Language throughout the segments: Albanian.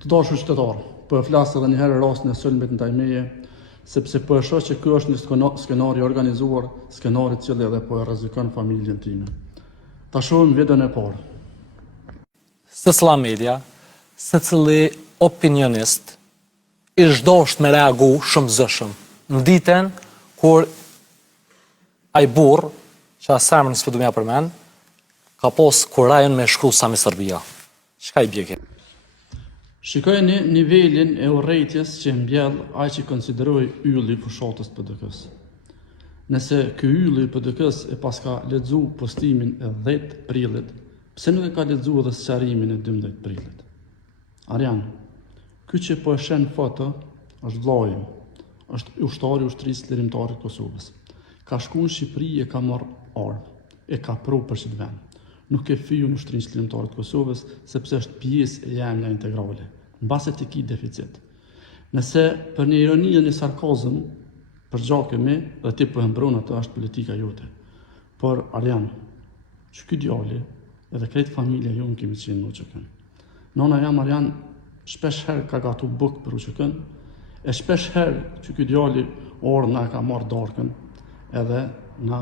Të dashur qytetarë, po e flas edhe një herë rastin e sulmit në Tajmeje, sepse po e shoh që ky është një skenar i organizuar, skenar i cili edhe po e rrezikon familjen time. Ta shohim videon e parë. Secilla media, secili opinionist i zhdosht me reagu shumë zëshëm. Në ditën kur ai burr, që asemën s'po du m'ja përmend, ka pos kurajën me shkru sa me Serbia. Çka i bjeke? Shikojeni nivelin e urrejtjes që mbjell ai që konsideroi ylli i fushatës PDK-s. Nëse ky ylli i PDK-s e paska lexu postimin e 10 prillit, pse nuk e ka lexu edhe sqarimin e 12 prillit? Arjan, ky që po e shen foto është vllai im, është ushtari i ushtrisë lirimtare të Kosovës. Ka shku në Shqipëri e ka marrë armë, e ka pru për qëtë vend. Nuk e fiju në ushtrisë lirimtare të Kosovës, sepse është pjesë e jemja integrale, në base të ki deficit. Nëse për një ironi e një sarkazm, për gjakemi dhe ti po hembron atë është politika jote. Por, Arjan, që ky djali, edhe krejt familja ju në kemi qenë në UÇK-n. Nona jam, Arjan, shpesh herë ka gatu buk për UÇK-n, e shpesh herë që ky djali orë na ka marrë darkën, edhe na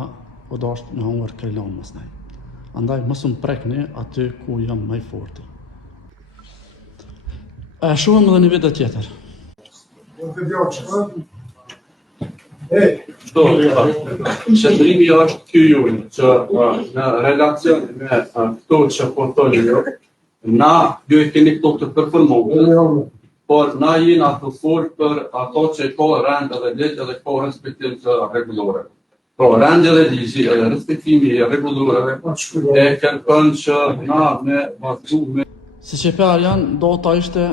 o dasht me hongër krejlan mas nej. Andaj mos më prekni aty ku jam më i forti. E shohim edhe një video tjetër. Qëndrimi është ky junë, që në relacion me këto që po thoni ju, na ju e keni këto të përformuar, por na jena të folë për ato që ka rend edhe ligj edhe ka respektim të rregullore. Po, rendi dhe ligji edhe respektimi i rregulloreve e kërkon që na me vazhdu me... Si që pe Arjan, data ishte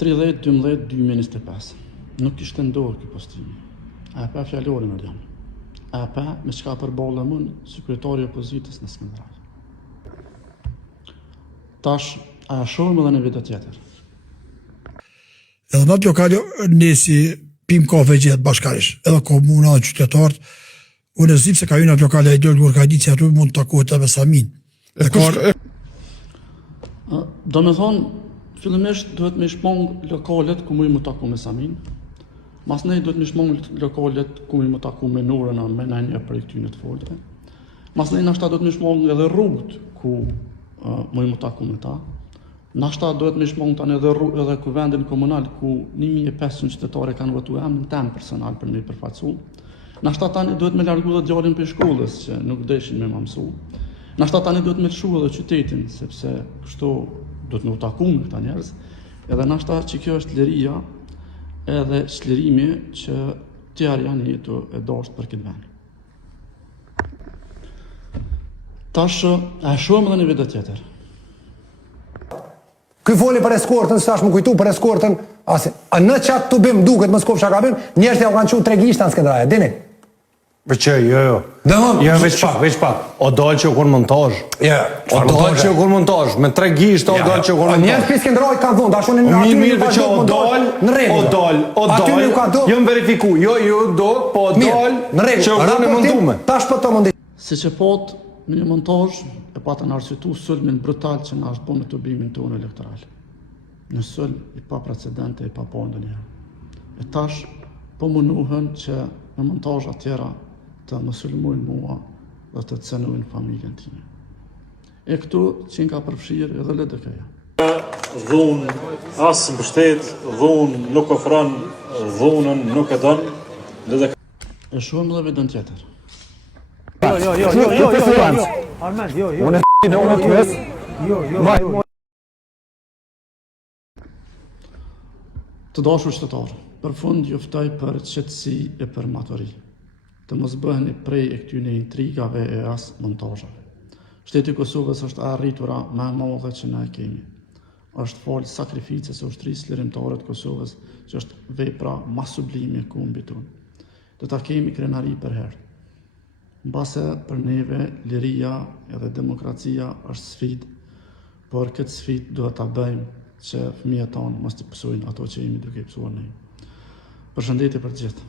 30/12/2025. Nuk ishte ndohë këj postimi. A e pe fjallorin Arjan. A e pe me qka përballë mund sekretari opozitës në Skënderaj. Tash, a e shohim edhe në video tjetër. Edhe natë lokale nisi pim kafe gjithë bashkarisht, edhe komuna dhe qytetarët, unë e zim se ka ju natë lokale e dojnë kur ka ditë që aty mund të takohet edhe Samin. Do me thonë, fillimisht duhet me shpong lokalet ku mu taku me Samin, mas nej duhet me shpong lokalet ku mu taku me Norën me nënja për i këtyne të folëve, mas nej nashta duhet me shpong edhe rrugët ku mu taku me ta, nashta duhet me shpong tani edhe ku vendin komunal ku 1500 qytetare kanë votu emrin tem personal për me përfaqësu. Nashta tani duhet me largu dhe djalin për shkollës që nuk deshin me ma mësu. Nashta tani duhet me lëshu edhe qytetin, sepse kështu duhet me u taku me këta njerëz. Edhe nashta që kjo është liria edhe çlirimi që ti Arjan jetu e dasht për këtë vend. Tash e shohim edhe një video tjetër. Ky foli për eskortën, s'tash më kujtu për eskortën, a në qatë të bim duket më skop shaka bim, njerëzit ja u kanë qenë tregishta në Skënderaj, dini? Që, jo. Ja, veç pak. O dalë që u konë montazh. O dalë që u konë montazh. Me 3 gishta o dalë që u konë montazh. Njerëz për Skënderaj kanë thonë, dashu në mirë që o dalë. Jëm verifiku. Jo, do, po o dalë që u konë montume. Tash për të mundi. Si që pot në një montazh e pata në arsyetu sulmin brutal që na është bërë në tubimin tonë elektoral. Në sulm i pa precedente, i pa po ndonjëherë. E tash po munohen që në montazha tjera të më sulmojnë mua dhe të cenojnë familjen time. E këtu që nga përfshirë edhe LDK-ja. Dhunë asë mbështet, dhunë nuk ofron, dhunën nuk e donë. E shohim edhe videon tjetër. Të dashur qytetarë, për fund ju ftoj për qetësi e për maturi, të mos bëheni prej e këtyne intrigave e as montazhave. Shteti i Kosovës është arritura më e madhe që ne kemi. Është fal sakrificës së ushtrisë lirimtare të Kosovës, që është vepra më sublime e kombit tonë. Do ta kemi krenari për herë. Mbase për neve liria edhe demokracia është sfidë, por këtë sfidë duhet ta bëjmë që fëmijët tanë mos të pësojnë ato që jemi duke i pësuar ne. Përshëndetje për të gjithë.